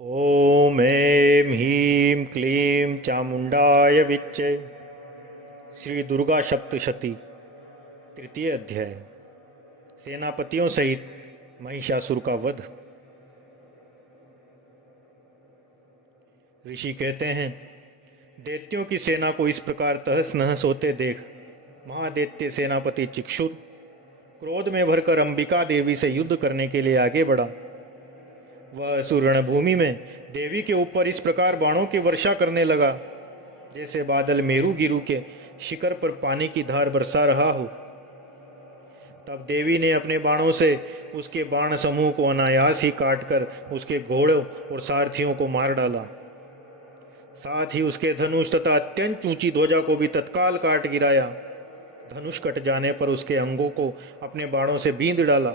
ॐ ऐं ह्रीं क्लीं चामुण्डाय विच्चे। श्री दुर्गा सप्तशती तृतीय अध्याय। सेनापतियों सहित महिषासुर का वध। ऋषि कहते हैं, दैत्यों की सेना को इस प्रकार तहस नहस होते देख महादैत्य सेनापति चिक्षुर क्रोध में भरकर अंबिका देवी से युद्ध करने के लिए आगे बढ़ा। वह असुर रणभूमि में देवी के ऊपर इस प्रकार बाणों की वर्षा करने लगा जैसे बादल मेरू गिरु के शिखर पर पानी की धार बरसा रहा हो। तब देवी ने अपने बाणों से उसके बाण समूह को अनायास ही काटकर उसके घोड़ों और सारथियों को मार डाला। साथ ही उसके धनुष तथा अत्यंत ऊंची ध्वजा को भी तत्काल काट गिराया। धनुष कट जाने पर उसके अंगों को अपने बाणों से बींध डाला।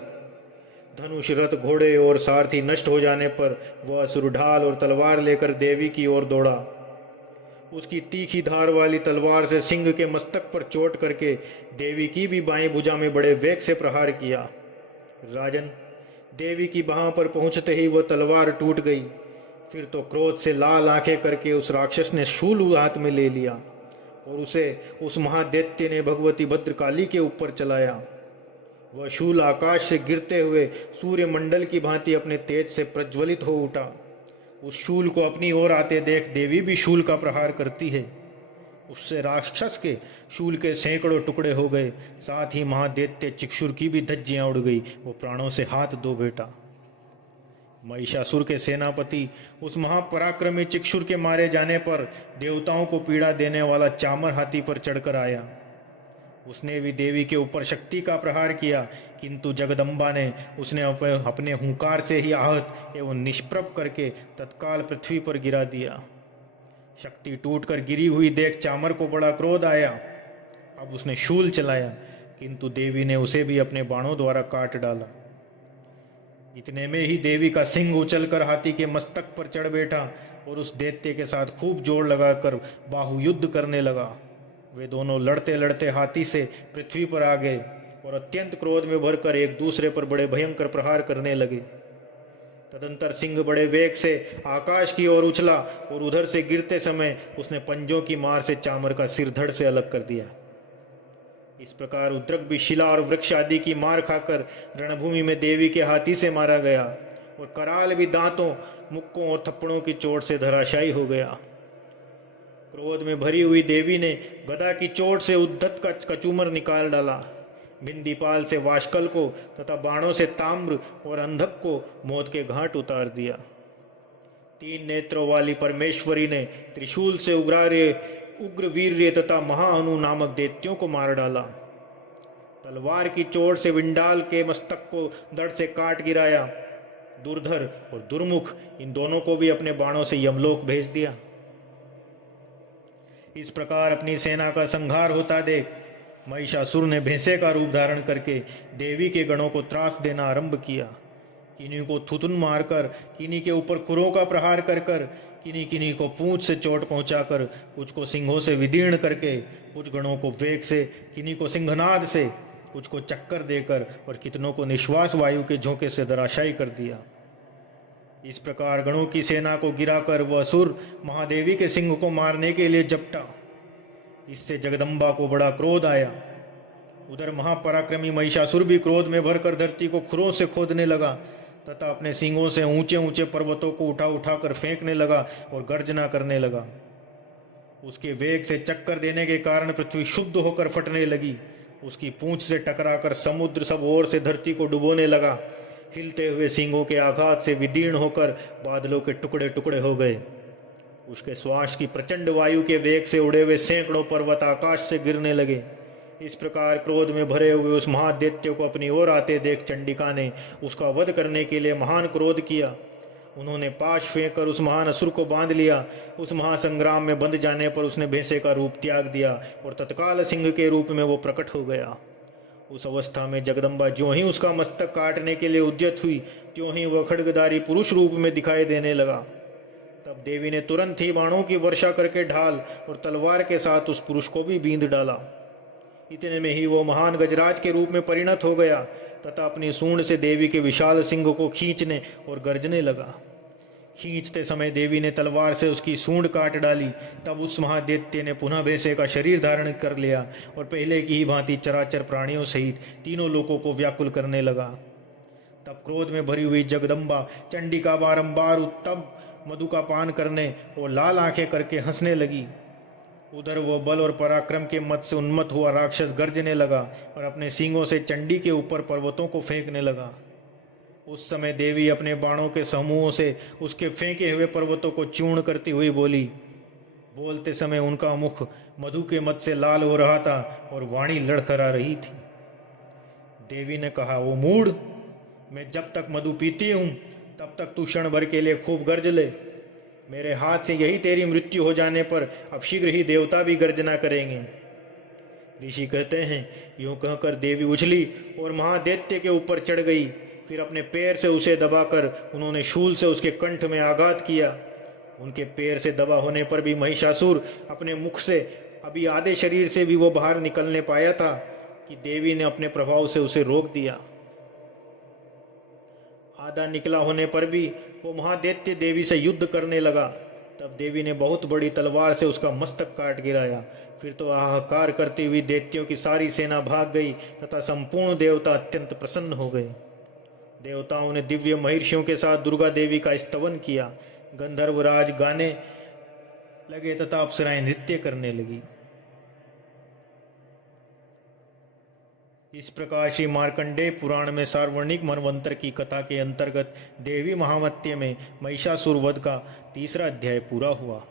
धनुष, रथ, घोड़े और सारथी नष्ट हो जाने पर वह असुर ढाल और तलवार लेकर देवी की ओर दौड़ा। उसकी तीखी धार वाली तलवार से सिंह के मस्तक पर चोट करके देवी की भी बाएं भुजा में बड़े वेग से प्रहार किया। राजन, देवी की बाह पर पहुंचते ही वह तलवार टूट गई। फिर तो क्रोध से लाल आंखें करके उस राक्षस ने शूल हाथ में ले लिया और उसे उस महादैत्य ने भगवती भद्रकाली के ऊपर चलाया। वह शूल आकाश से गिरते हुए सूर्य मंडल की भांति अपने तेज से प्रज्वलित हो उठा। उस शूल को अपनी ओर आते देख देवी भी शूल का प्रहार करती है। उससे राक्षस के शूल के सैकड़ों टुकड़े हो गए। साथ ही महादैत्य चिक्षुर की भी धज्जियां उड़ गई। वो प्राणों से हाथ धो बैठा। महिषासुर के सेनापति उस महापराक्रमी चिक्षुर के मारे जाने पर देवताओं को पीड़ा देने वाला चामर हाथी पर चढ़कर आया। उसने भी देवी के ऊपर शक्ति का प्रहार किया, किंतु जगदम्बा ने उसने अपने हुंकार से ही आहत एवं निष्प्रभ करके तत्काल पृथ्वी पर गिरा दिया। शक्ति टूटकर गिरी हुई देख चामर को बड़ा क्रोध आया। अब उसने शूल चलाया, किंतु देवी ने उसे भी अपने बाणों द्वारा काट डाला। इतने में ही देवी का सिंह उछलकर हाथी के मस्तक पर चढ़ बैठा और उस दैत्य के साथ खूब जोर लगाकर बाहु युद्ध करने लगा। वे दोनों लड़ते लड़ते हाथी से पृथ्वी पर आ गए और अत्यंत क्रोध में भरकर एक दूसरे पर बड़े भयंकर प्रहार करने लगे। तदंतर सिंह बड़े वेग से आकाश की ओर उछला और उधर से गिरते समय उसने पंजों की मार से चामर का सिर धड़ से अलग कर दिया। इस प्रकार उद्रक भी शिला और वृक्ष आदि की मार खाकर रणभूमि में देवी के हाथी से मारा गया और कराल भी दांतों, मुक्कों और थप्पड़ों की चोट से धराशायी हो गया। क्रोध में भरी हुई देवी ने गदा की चोट से उद्धत का कचूमर निकाल डाला। बिंदीपाल से वाशकल को तथा बाणों से ताम्र और अंधक को मौत के घाट उतार दिया। तीन नेत्रों वाली परमेश्वरी ने त्रिशूल से उग्र वीर्य तथा महाअनु नामक दैत्यों को मार डाला। तलवार की चोट से विंडाल के मस्तक को धड़ से काट गिराया। दुर्धर और दुर्मुख इन दोनों को भी अपने बाणों से यमलोक भेज दिया। इस प्रकार अपनी सेना का संहार होता देख महिषासुर ने भैंसे का रूप धारण करके देवी के गणों को त्रास देना आरंभ किया। किन्हीं को थुथुन मारकर, किन्हीं के ऊपर खुरों का प्रहार कर कर, किन्हीं किन्हीं को पूंछ से चोट पहुंचाकर, कुछ को सिंहों से विदीर्ण करके, कुछ गणों को वेग से, किन्हीं को सिंहनाद से, कुछ को चक्कर देकर और कितनों को निश्वास वायु के झोंके से धराशायी कर दिया। इस प्रकार गणों की सेना को गिराकर वह असुर महादेवी के सिंह को मारने के लिए झपटा। इससे जगदम्बा को बड़ा क्रोध आया। उधर महापराक्रमी महिषासुर भी क्रोध में भरकर धरती को खुरों से खोदने लगा तथा अपने सिंगों से ऊंचे ऊंचे पर्वतों को उठा उठाकर फेंकने लगा और गर्जना करने लगा। उसके वेग से चक्कर देने के कारण पृथ्वी शुद्ध होकर फटने लगी। उसकी पूंछ से टकराकर समुद्र सब ओर से धरती को डुबोने लगा। हिलते हुए सिंगों के आघात से विदीर्ण होकर बादलों के टुकड़े टुकड़े हो गए। उसके श्वास की प्रचंड वायु के वेग से उड़े हुए सैकड़ों पर्वत आकाश से गिरने लगे। इस प्रकार क्रोध में भरे हुए उस महादैत्य को अपनी ओर आते देख चंडिका ने उसका वध करने के लिए महान क्रोध किया। उन्होंने पाश फेंक कर उस महान असुर को बांध लिया। उस महासंग्राम में बंध जाने पर उसने भैंसे का रूप त्याग दिया और तत्काल सिंह के रूप में वो प्रकट हो गया। उस अवस्था में जगदम्बा ज्यों ही उसका मस्तक काटने के लिए उद्यत हुई, त्यों ही वह खड्गधारी पुरुष रूप में दिखाई देने लगा। तब देवी ने तुरंत ही बाणों की वर्षा करके ढाल और तलवार के साथ उस पुरुष को भी बींध डाला। इतने में ही वो महान गजराज के रूप में परिणत हो गया तथा अपनी सूंड से देवी के विशाल सिंह को खींचने और गर्जने लगा। खींचते समय देवी ने तलवार से उसकी सूंड काट डाली। तब उस महादैत्य ने पुनः वैसे का शरीर धारण कर लिया और पहले की ही भांति चराचर प्राणियों सहित तीनों लोकों को व्याकुल करने लगा। तब क्रोध में भरी हुई जगदम्बा चंडिका बारंबार उत्तम मधु का पान करने और लाल आंखें करके हंसने लगी। उधर वो बल और पराक्रम के मत से उन्मत्त हुआ राक्षस गर्जने लगा और अपने सींगों से चंडी के ऊपर पर्वतों को फेंकने लगा। उस समय देवी अपने बाणों के समूहों से उसके फेंके हुए पर्वतों को चूर्ण करती हुई बोली। बोलते समय उनका मुख मधु के मत से लाल हो रहा था और वाणी लड़खड़ा रही थी। देवी ने कहा, ओ मूढ़, मैं जब तक मधु पीती हूं तब तक तू क्षण भर के लिए खूब गर्ज ले। मेरे हाथ से यही तेरी मृत्यु हो जाने पर अब शीघ्र ही देवता भी गर्जना करेंगे। ऋषि कहते हैं, यूं कहकर देवी उछली और महादैत्य के ऊपर चढ़ गई। फिर अपने पैर से उसे दबाकर उन्होंने शूल से उसके कंठ में आघात किया। उनके पैर से दबा होने पर भी महिषासुर अपने मुख से अभी आधे शरीर से भी वो बाहर निकलने पाया था कि देवी ने अपने प्रभाव से उसे रोक दिया। आधा निकला होने पर भी वो महादैत्य देवी से युद्ध करने लगा। तब देवी ने बहुत बड़ी तलवार से उसका मस्तक काट गिराया। फिर तो हाहाकार करती हुई दैत्यों की सारी सेना भाग गई तथा संपूर्ण देवता अत्यंत प्रसन्न हो गए। देवताओं ने दिव्य महर्षियों के साथ दुर्गा देवी का स्तवन किया। गंधर्वराज गाने लगे तथा अप्सराएं नृत्य करने लगी। इस प्रकार श्री मार्कंडेय पुराण में सार्वणिक मनवंतर की कथा के अंतर्गत देवी महामत्य में महिषासुर वध का 3रा अध्याय पूरा हुआ।